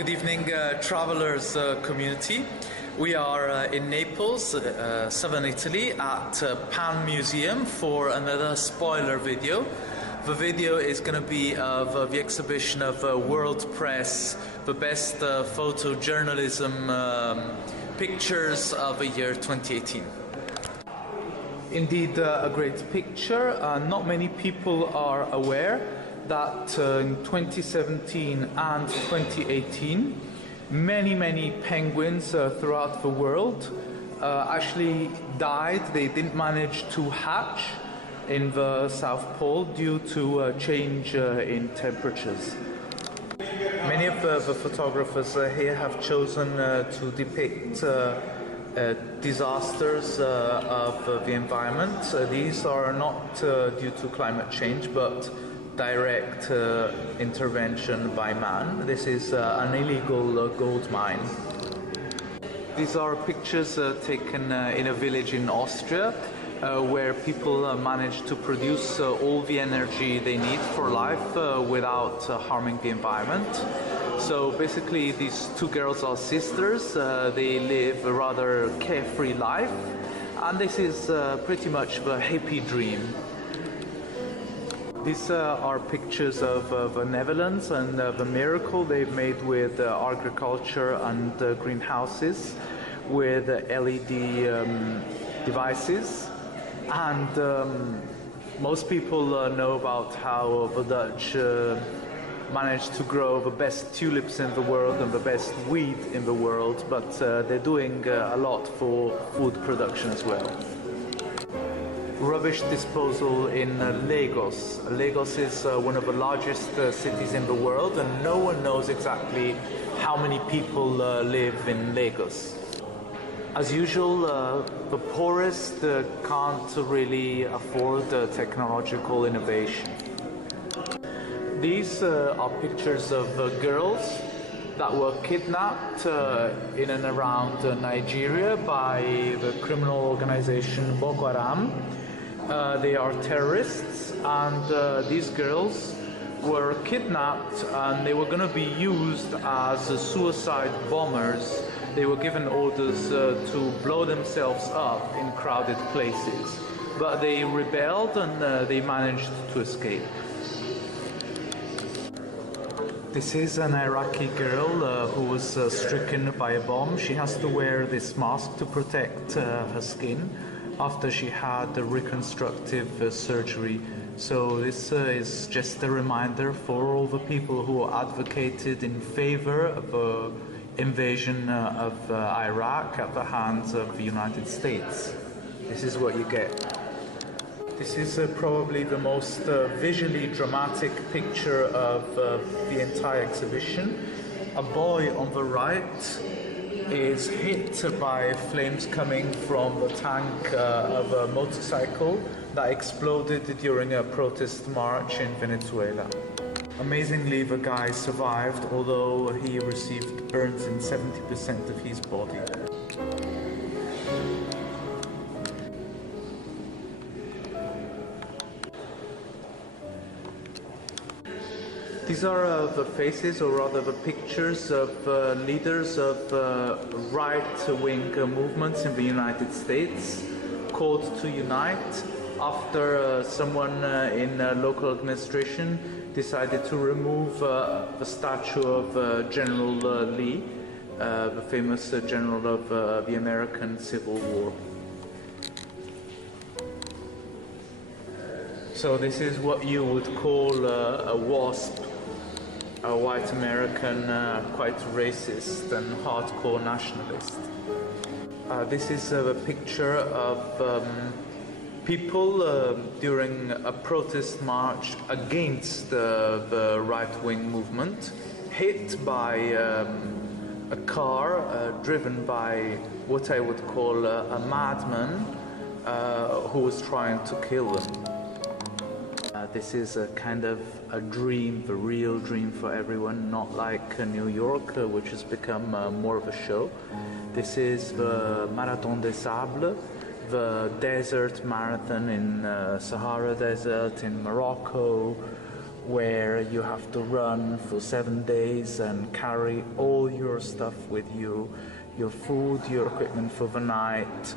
Good evening, travelers community. We are in Naples, southern Italy, at Pan Museum for another spoiler video. The video is going to be of the exhibition of World Press, the best photojournalism pictures of the year 2018. Indeed, a great picture. Not many people are aware that in 2017 and 2018, many penguins throughout the world actually died. They didn't manage to hatch in the South Pole due to a change in temperatures. Many of the photographers here have chosen to depict disasters of the environment. These are not due to climate change, but direct intervention by man. This is an illegal gold mine. These are pictures taken in a village in Austria where people manage to produce all the energy they need for life without harming the environment. So basically these two girls are sisters. They live a rather carefree life, and this is pretty much the hippie dream. These are pictures of the Netherlands and the miracle they've made with agriculture and greenhouses with LED devices. And most people know about how the Dutch managed to grow the best tulips in the world and the best wheat in the world, but they're doing a lot for food production as well. Rubbish disposal in Lagos. Lagos is one of the largest cities in the world, and no one knows exactly how many people live in Lagos. As usual, the poorest can't really afford technological innovation. These are pictures of girls that were kidnapped in and around Nigeria by the criminal organization Boko Haram. They are terrorists, and these girls were kidnapped and they were going to be used as suicide bombers. They were given orders to blow themselves up in crowded places, but they rebelled and they managed to escape. This is an Iraqi girl who was stricken by a bomb. She has to wear this mask to protect her skin after she had the reconstructive surgery. So this is just a reminder for all the people who advocated in favor of the invasion of Iraq at the hands of the United States. This is what you get. This is probably the most visually dramatic picture of the entire exhibition. A boy on the right is hit by flames coming from the tank of a motorcycle that exploded during a protest march in Venezuela. Amazingly, the guy survived, although he received burns in 70% of his body. These are the faces, or rather the pictures of leaders of right-wing movements in the United States called to unite after someone in local administration decided to remove the statue of General Lee, the famous general of the American Civil War. So this is what you would call a WASP, a white American, quite racist and hardcore nationalist. This is a picture of people during a protest march against the right-wing movement, hit by a car driven by what I would call a madman who was trying to kill them. This is a kind of a dream, the real dream for everyone, not like New York, which has become more of a show. This is the Marathon des Sables, the desert marathon in Sahara Desert in Morocco, where you have to run for 7 days and carry all your stuff with you, your food, your equipment for the night.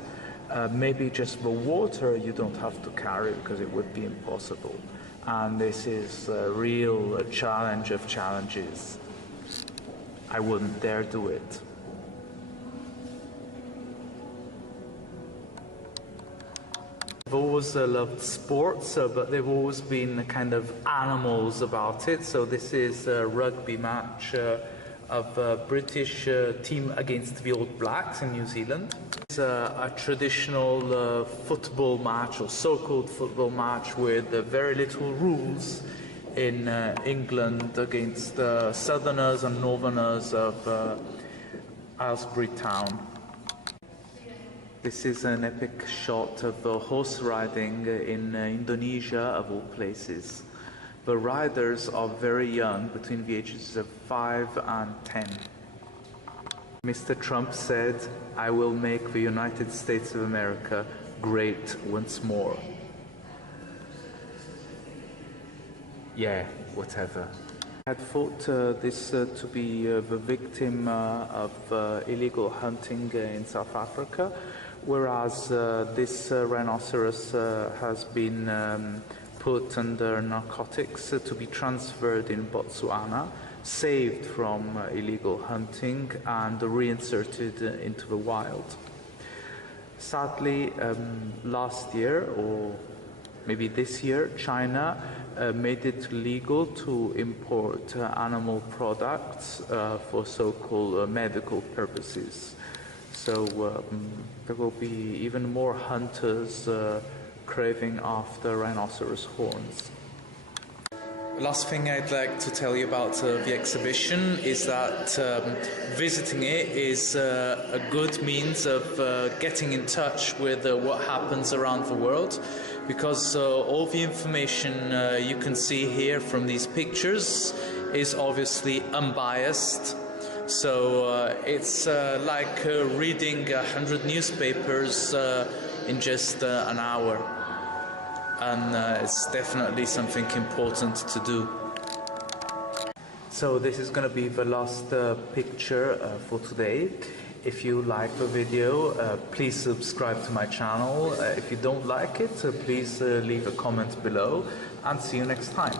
Maybe just the water you don't have to carry because it would be impossible. And this is a real challenge of challenges. I wouldn't dare do it. I've always loved sports, but they've always been kind of animals about it. So this is a rugby match of a British team against the All Blacks in New Zealand. It's a traditional football match, or so-called football match, with very little rules in England against the southerners and northerners of Aylesbury Town. This is an epic shot of horse riding in Indonesia, of all places. The riders are very young, between the ages of 5 and 10. Mr. Trump said, "I will make the United States of America great once more." Yeah, whatever. I had thought this to be the victim of illegal hunting in South Africa, whereas this rhinoceros has been put under narcotics to be transferred in Botswana, saved from illegal hunting and reinserted into the wild. Sadly, last year, or maybe this year, China made it legal to import animal products for so-called medical purposes. So there will be even more hunters craving after rhinoceros horns. The last thing I'd like to tell you about the exhibition is that visiting it is a good means of getting in touch with what happens around the world, because all the information you can see here from these pictures is obviously unbiased. So it's like reading 100 newspapers in just an hour. And it's definitely something important to do. So this is going to be the last picture for today. If you like the video, please subscribe to my channel. If you don't like it, please leave a comment below, and see you next time.